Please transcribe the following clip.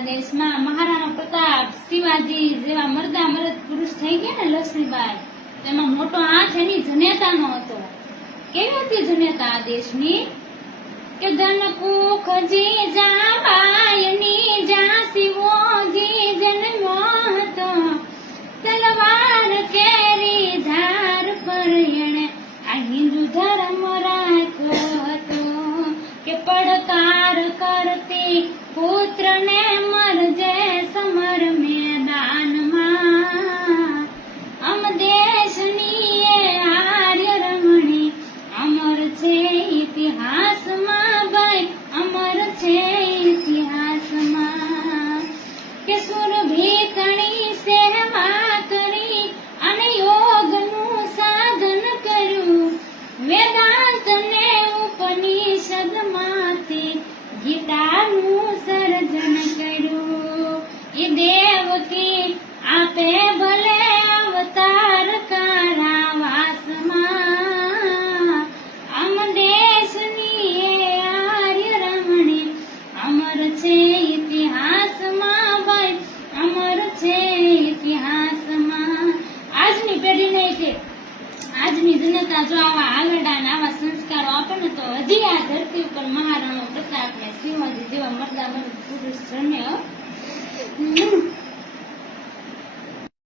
દેશમાં મહારાણા પ્રતાપ, શિવાજી જેવા મરદા મરદ પુરુષ થઈ ગયા ને લક્ષ્મીબાઈ. તેમાં મોટો હાથ એની જનેતાનો હતો. કેવી હતી જનેતા આ દેશની? કે ધન કુખજી જાબાયની જા શિવોજી જન્મ્યો હતો. તલવાર કેરી ધાર પર એણે આ હિન્દુ ધર્મ રાખ્યો હતો. કે પડકાર કરતી ಮಿತ್ರನೇ ಮ દેવકી આપે ભલે અવતાર કારાવાસમાં અમ દેશની એ આર્ય રમણી, અમર છે ઇતિહાસમાં ભાઈ, અમર છે ઇતિહાસમાં આજની પેઢીને કે આજની જનતા જો આવા આગળ ને આવા સંસ્કારો આપે ને તો હજી આ ધરતી ઉપર મહારાણો, પ્રતાપ ને શિવાજી જેવા મરદા પુરુષ. હમ.